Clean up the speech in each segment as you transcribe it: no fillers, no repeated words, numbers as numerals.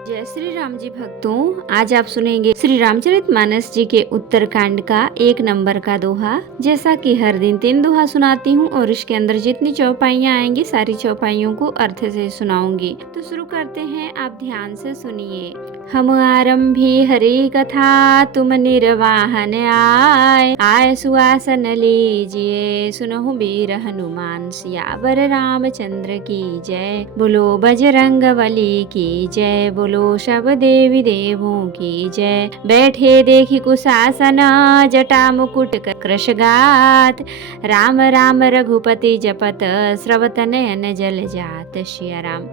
जय श्री राम जी भक्तों, आज आप सुनेंगे श्री रामचरितमानस जी के उत्तरकांड का 1 नंबर का दोहा। जैसा कि हर दिन 3 दोहा सुनाती हूँ और इसके अंदर जितनी चौपाइयाँ आएंगी सारी चौपाइयों को अर्थ से सुनाऊंगी। तो शुरू करते हैं, आप ध्यान से सुनिए। हम आरंभी हरि कथा, तुम निर्वाहन आय सुआसन लीजिए, सुनहु वीर हनुमान सियावर रामचंद्र की जय। बोलो बजरंग बली की जय, बोलो सब देवी देवों की जय। बैठे देखी कुशासन, जटा मुकुट कृशगात, राम राम रघुपति जपत, स्रवत नयन जल जात। सिया राम।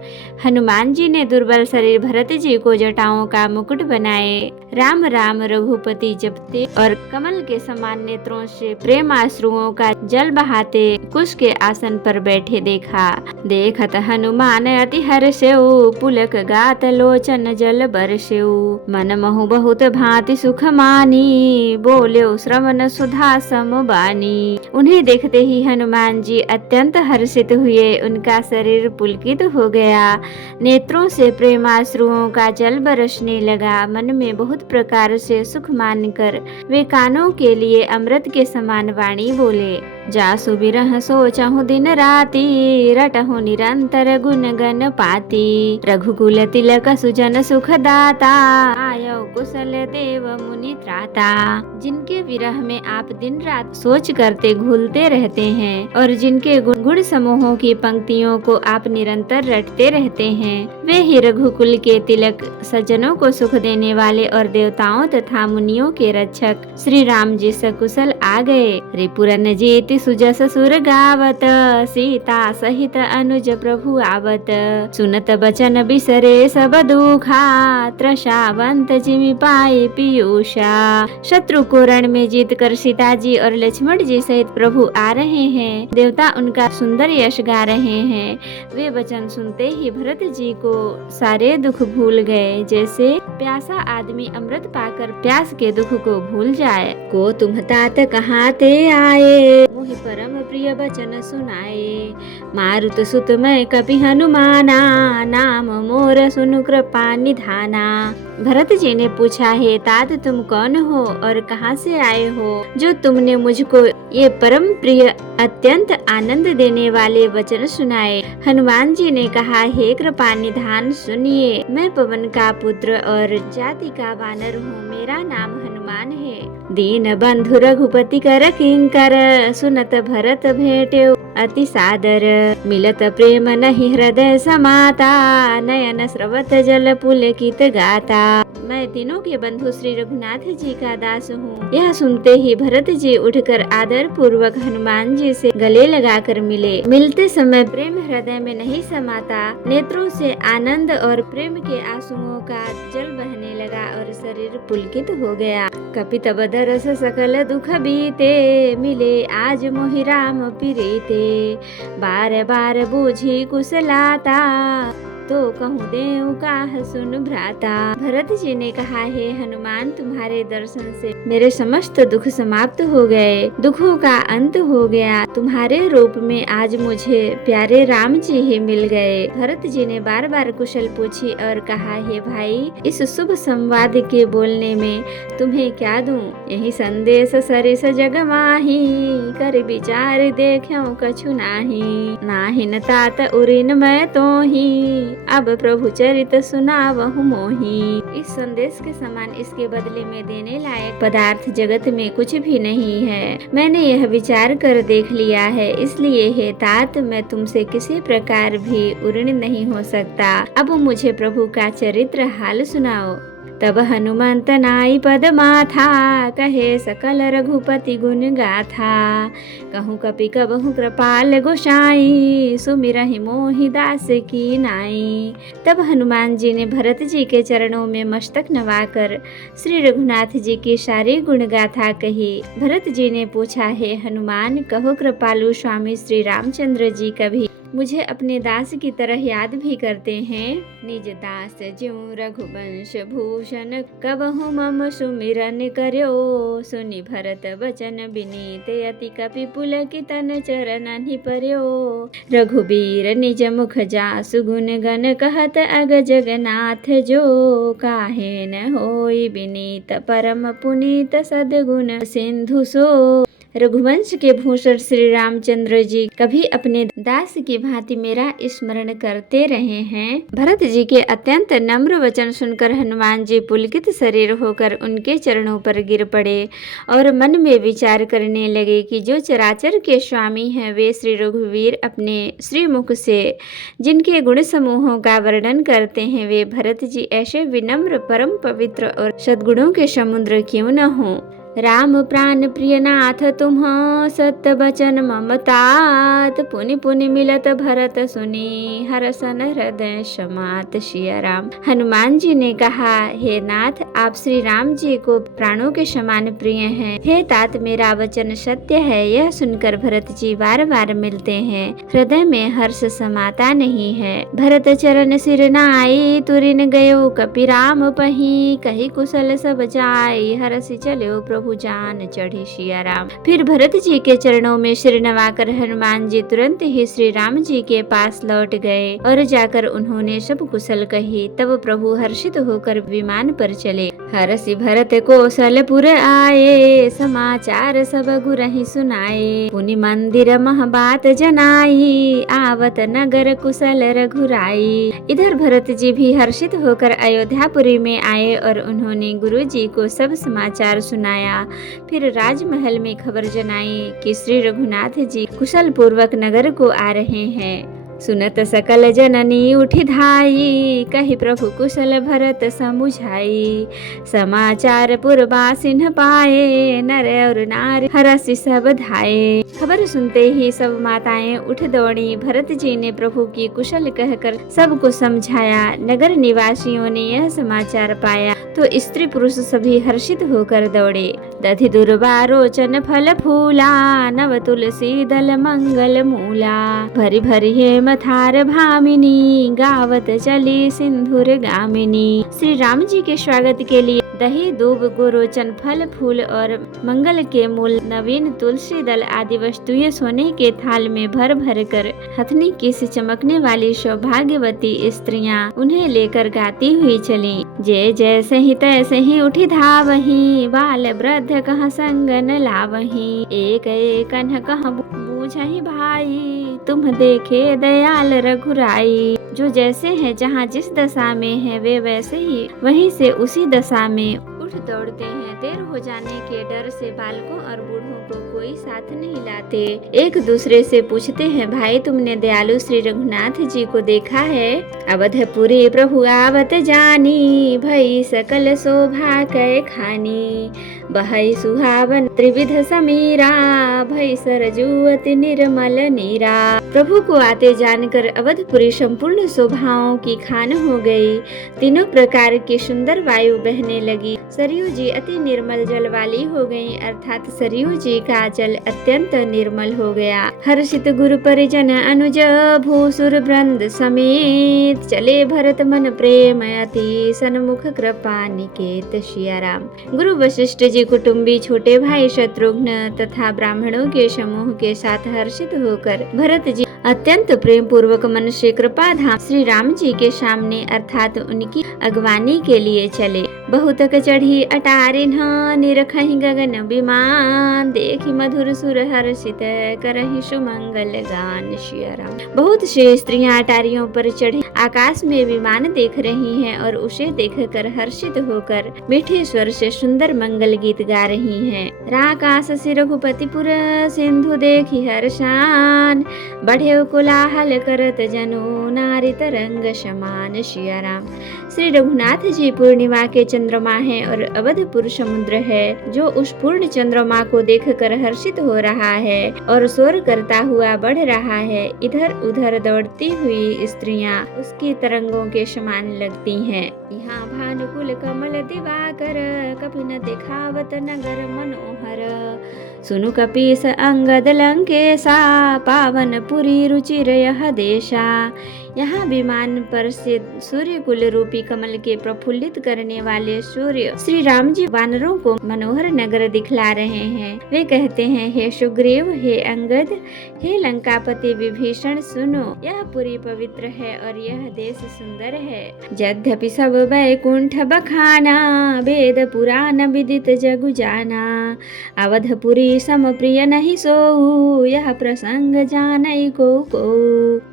हनुमान जी ने दुर्बल शरीर भरत जी को जटाओं का मुकुट बनाए, राम राम रघुपति जपते और कमल के समान नेत्रों से प्रेम आश्रुओं का जल बहाते कुश के आसन पर बैठे देखा। देखत हनुमान अति हर्षेउ, पुलक गात लोचन जल बरसेउ, मन महु बहुत भांति सुख मानी, बोले श्रवण सुधा सम बानी। उन्हें देखते ही हनुमान जी अत्यंत हर्षित हुए, उनका शरीर पुलकित हो गया, नेत्रों से प्रेमाश्रुओं का जल बरसने लगा। मन में बहुत प्रकार से सुख मानकर वे कानों के लिए अमृत के समान वाणी बोले। जासु बिरह सोचहु दिन राति, रटहु निरंतर गुण गण पाती, रघुकुल तिलक सुजन सुख दाता, आयो कुशल देव मुनि त्राता। जिनके विरह में आप दिन रात सोच करते घूलते रहते हैं और जिनके गुण समूहों की पंक्तियों को आप निरंतर रटते रहते हैं, वे ही रघुकुल के तिलक, सज्जनों को सुख देने वाले और देवताओं तथा मुनियों के रक्षक श्री राम जी सकुशल आ गए। रिपुरन जीति सुजस सुर गावत, सीता सहित अनुज प्रभु आवत, सुनत बचन बिसरे सब दुखा, त्रसावंत जिमि पाए पीयूषा। शत्रु को रण में जीत कर सीता जी और लक्ष्मण जी सहित प्रभु आ रहे हैं, देवता उनका सुंदर यश गा रहे हैं। वे वचन सुनते ही भरत जी को सारे दुख भूल गए, जैसे प्यासा आदमी अमृत पाकर प्यास के दुख को भूल जाए। को तुम तात कहाँ ते आए, मोहि परम प्रिय वचन सुनाए, मारुत सुत मैं कपि हनुमाना, नाम मोर सुनु कृपा निधाना। भरत जी ने पूछा, हे तात तुम कौन हो और कहाँ से आए हो, जो तुमने मुझको ये परम प्रिय अत्यंत आनंद देने वाले वचन सुनाए। हनुमान जी ने कहा, हे कृपा निधान सुनिए, मैं पवन का पुत्र और जाति का वानर हूँ, मेरा नाम हनुमान है। दीन बंधु रघुपति कर किंकर, सुनत भरत भेटे अति सादर, मिलत प्रेम नहीं हृदय समाता, नयन स्रवत जल पुलकित गाता। मैं तीनों के बंधु श्री रघुनाथ जी का दास हूँ। यह सुनते ही भरत जी उठकर आदर पूर्वक हनुमान जी से गले लगाकर मिले। मिलते समय प्रेम हृदय में नहीं समाता, नेत्रों से आनंद और प्रेम के आंसुओं का जल बहने लगा और शरीर पुलकित हो गया। कपित बदरस सकल दुख बीते, मिले आज मोहि राम प्रीते, बार बार बूझी कुशलाता, तो कहूँ देव काह सुन भ्राता। भरत जी ने कहा, हे हनुमान, तुम्हारे दर्शन से मेरे समस्त दुख समाप्त हो गए, दुखों का अंत हो गया। तुम्हारे रूप में आज मुझे प्यारे राम जी ही मिल गए। भरत जी ने बार बार कुशल पूछी और कहा, हे भाई, इस शुभ संवाद के बोलने में तुम्हें क्या दूं? यही संदेश सरिस जग माही, कर विचार देख्यो कछु नाही, नाही न तात उरिन मैं तो ही, अब प्रभु चरित सुनावहु मोही। इस संदेश के समान इसके बदले में देने लायक पदार्थ जगत में कुछ भी नहीं है। मैंने यह विचार कर देख लिया है, इसलिए हे तात, मैं तुमसे किसी प्रकार भी उऋण नहीं हो सकता। अब मुझे प्रभु का चरित्र हाल सुनाओ। तब हनुमंत नाई पद माथा, कहे सकल रघुपति गुण गाथा, कहूँ कपि कबहु कृपाल गोसाई, सुमिरहि मोहि दास की नाई। तब हनुमान जी ने भरत जी के चरणों में मस्तक नवाकर श्री रघुनाथ जी की सारी गुण गाथा कही। भरत जी ने पूछा, हे हनुमान, कहो कृपालु स्वामी श्री रामचंद्र जी कभी मुझे अपने दास की तरह याद भी करते हैं। निज दास ज्यों रघुवंश भूषण कबहु मम सुमिरन कर्यो। सुनि भरत बचन विनीत अति कपि पुलकितन चरणहि पर्यो। रघुबीर निज मुख जासु गुण गण कहत अग जगन्नाथ जो। काहे न होई विनीत परम पुनीत सद्गुण सिंधु सो। रघुवंश के भूषण श्री रामचंद्र जी कभी अपने दास की भांति मेरा स्मरण करते रहे हैं। भरत जी के अत्यंत नम्र वचन सुनकर हनुमान जी पुलकित शरीर होकर उनके चरणों पर गिर पड़े और मन में विचार करने लगे कि जो चराचर के स्वामी हैं वे श्री रघुवीर अपने श्रीमुख से जिनके गुण समूहों का वर्णन करते हैं वे भरत जी ऐसे विनम्र परम पवित्र और सद्गुणों के समुद्र क्यों न हों। राम प्राण प्रिय नाथ तुम सत्य बचन ममतात। पुनि पुनि मिलत भरत सुनी हरसन हृदय समात। सिया राम। हनुमान जी ने कहा, हे नाथ, आप श्री राम जी को प्राणों के समान प्रिय हैं। हे तात, मेरा वचन सत्य है। यह सुनकर भरत जी बार बार मिलते हैं। हृदय में हर्ष समाता नहीं है। भरत चरण सिर नाई तुरिन गयो कपि राम पही। कही कुशल सब जाई हरसि चलो प्रभु जान चढ़ी। सिया राम। फिर भरत जी के चरणों में सिर नवाकर हनुमान जी तुरंत ही श्री राम जी के पास लौट गए और जाकर उन्होंने सब कुशल कही। तब प्रभु हर्षित होकर विमान पर चले। हरसि भरत कौशलपुर आए समाचार सब गुरहि सुनाए। पुनि मंदिर मह बात जनाई आवत नगर कुशल रघुराई। इधर भरत जी भी हर्षित होकर अयोध्यापुरी में आए और उन्होंने गुरु जी को सब समाचार सुनाया। फिर राजमहल में खबर जनाई कि श्री रघुनाथ जी कुशल पूर्वक नगर को आ रहे हैं। सुनत सकल जननी उठी धाई कही प्रभु कुशल भरत समुझाई। समाचार पुरवासिन पाए नर और नारी हरसि सब धाये। खबर सुनते ही सब माताएं उठ दौड़ी। भरत जी ने प्रभु की कुशल कहकर सबको समझाया। नगर निवासियों ने यह समाचार पाया तो स्त्री पुरुष सभी हर्षित होकर दौड़े। दधि दुर्वा रोचन फल फूला नव तुलसी दल मंगल मूला। भरी भरी हे मथार भामिनी गावत चली सिंधुर गामिनी। श्री राम जी के स्वागत के लिए दही दूब गोरोचन फल फूल और मंगल के मूल नवीन तुलसी दल आदि वस्तुएं सोने के थाल में भर भर कर हथनी की से चमकने वाली सौभाग्यवती स्त्रियां उन्हें लेकर गाती हुई चली। जय जय सही तैसे ही उठी धावही बाल वृद्ध कहाँ संग न लावही। एक एक कन्ह कहाँ बूझहि भाई तुम देखे दयाल रघुराई। जो जैसे है जहाँ जिस दशा में है वे वैसे ही वहीं से उसी दशा में उठ दौड़ते हैं। देर हो जाने के डर से बालकों और बूढ़ों को कोई साथ नहीं लाते। एक दूसरे से पूछते हैं, भाई तुमने दयालु श्री रघुनाथ जी को देखा है? अवधपुरी प्रभु आवत जानी भई सकल शोभा कै खानी। बहई सुहावन त्रिविध समीरा भई सरजू अति निर्मल नीरा। प्रभु को आते जानकर अवधपुरी संपूर्ण शोभाओं की खान हो गई। तीनों प्रकार की सुंदर वायु बहने लगी। सरयू जी अति निर्मल जल वाली हो गई, अर्थात सरयू जी का जल अत्यंत निर्मल हो गया। हर्षित गुरु परिजन अनुज भूसुर वृंद समेत चले भरत मन प्रेम अति सन्मुख कृपा निकेत। सिया राम। गुरु वशिष्ठ जी कुटुंबी छोटे भाई शत्रुघ्न तथा ब्राह्मणों के समूह के साथ हर्षित होकर भरत जी अत्यंत प्रेम पूर्वक मन से कृपा धाम श्री राम जी के सामने अर्थात उनकी अगवानी के लिए चले। बहुतक चढ़ी अटारिन निरखहि गगन विमान देखी मधुर सुर हर्षित करहि सुमंगल गान। सिया राम। बहुत से स्त्रियां अटारियों पर चढ़े आकाश में विमान देख रही हैं और उसे देखकर हर्षित होकर मीठे स्वर से सुंदर मंगल गीत गा रही हैं। राकाश से रघुपतिपुर सिंधु देखी हर्षान बढ़े कोलाहल करत जनो नारी तरंग समान। सिया राम। श्री रघुनाथ जी पूर्णिमा के चंद्रमा है और अवधपुर समुद्र है, जो उस पूर्ण चंद्रमा को देखकर हर्षित हो रहा है और शोर करता हुआ बढ़ रहा है। इधर उधर दौड़ती हुई स्त्रियां उसकी तरंगों के समान लगती हैं। यहाँ भानुकुल कमल दिवाकर, कभी न दिखावत नगर मनोहर। सुनु कपीस अंगद लंकेशा, पावन पुरी रुचिर यह देशा। यहाँ विमान पर से सूर्य कुल रूपी कमल के प्रफुल्लित करने वाले सूर्य श्री राम जी वानरों को मनोहर नगर दिखला रहे हैं। वे कहते हैं, हे सुग्रीव, हे अंगद, हे लंकापति विभीषण, सुनो, यह पुरी पवित्र है और यह देश सुंदर है। यद्यपि सब वैकुंठ बखाना, वेद पुराण विदित जगु जाना। अवधपुरी सम प्रिय नहीं सोऊ, यह प्रसंग जानई को।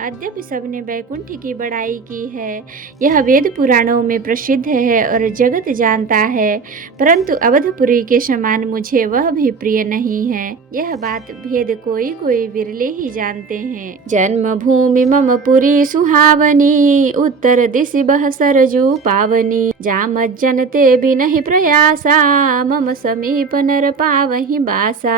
अद्यपि सबने वैकुंठ की बड़ाई की है, यह वेद पुराणों में प्रसिद्ध है और जगत जानता है, परंतु अवधपुरी के समान मुझे वह भी प्रिय नहीं है। यह बात भेद कोई कोई विरले ही जानते हैं। जन्म भूमि मम पुरी सुहावनी, उत्तर दिशि बह सरजू पावनी। जामत जनते बिनहि प्रयासा, मम समीप नर पावहि बासा।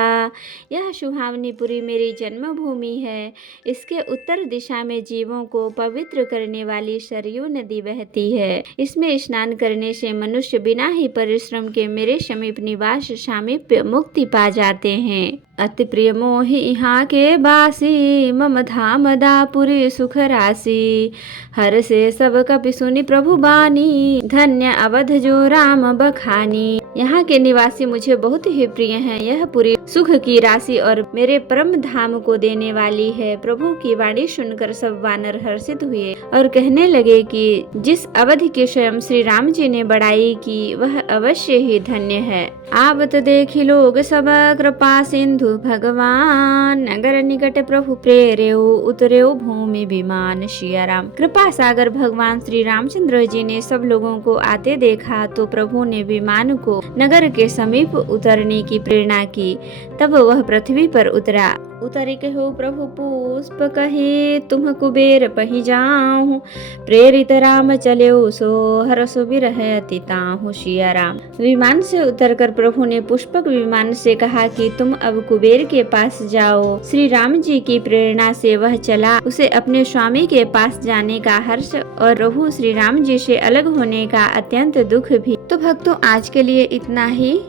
यह सुहावनीपुरी मेरी जन्मभूमि है। इसके उत्तर दिशा में जीवों को पवित्र करने वाली सरयू नदी बहती है। इसमें स्नान करने से मनुष्य बिना ही परिश्रम के मेरे समीप निवास सामीप्य मुक्ति पा जाते हैं। अति प्रिय मोहि यहाँ के बासी, मम धाम दापुरी सुख राशि। हर से सब कपि सुनि प्रभु बानी, धन्य अवध जो राम बखानी। यहाँ के निवासी मुझे बहुत ही प्रिय हैं। यह पूरी सुख की राशि और मेरे परम धाम को देने वाली है। प्रभु की वाणी सुनकर सब वानर हर्षित हुए और कहने लगे कि जिस अवधि के स्वयं श्री राम जी ने बड़ाई की, वह अवश्य ही धन्य है। आवत देखी लोग सब कृपा सिंधु भगवान, नगर निकट प्रभु प्रेरेऊ, उतरेऊ भूमि विमान। सिया राम। कृपा सागर भगवान श्री रामचंद्र जी ने सब लोगों को आते देखा तो प्रभु ने विमान को नगर के समीप उतरने की प्रेरणा की। तब वह पृथ्वी पर उतरा। उतरि कहु प्रभु पुष्प कहे, तुम कुबेर पहि जाऊं। प्रेरित राम चलेऊ, सो हरसु बिरह अति ताहू। सिया राम। विमान से उतरकर प्रभु ने पुष्पक विमान से कहा कि तुम अब कुबेर के पास जाओ। श्री राम जी की प्रेरणा से वह चला। उसे अपने स्वामी के पास जाने का हर्ष और प्रभु श्री राम जी से अलग होने का अत्यंत दुख भी। तो भक्तों, आज के लिए इतना ही।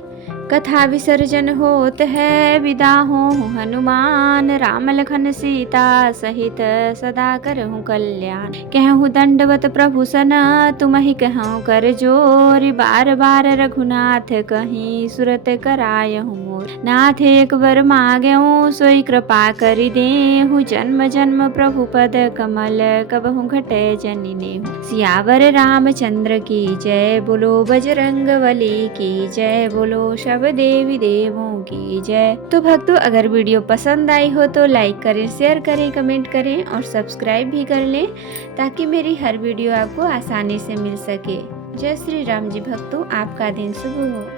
कथा विसर्जन होत है, विदा हो हनुमान। राम लखन सीता सहित सदा करहु कल्याण। कहूँ दंडवत प्रभु सन, तुमहि कहूँ कर जोर। बार बार रघुनाथ कहीं, सुरत करायहु मोर। नाथ एक बर मांगेऊ, सोई कृपा करि देहु। जन्म जन्म प्रभु पद कमल, कबहु घटे जनि नेहु। सियावर रामचंद्र की जय, बोलो बजरंगबली की जय, बोलो सब देवी देवों की जय। तो भक्तों, अगर वीडियो पसंद आई हो तो लाइक करें, शेयर करें, कमेंट करें और सब्सक्राइब भी कर लें, ताकि मेरी हर वीडियो आपको आसानी से मिल सके। जय श्री राम जी। भक्तों, आपका दिन शुभ हो।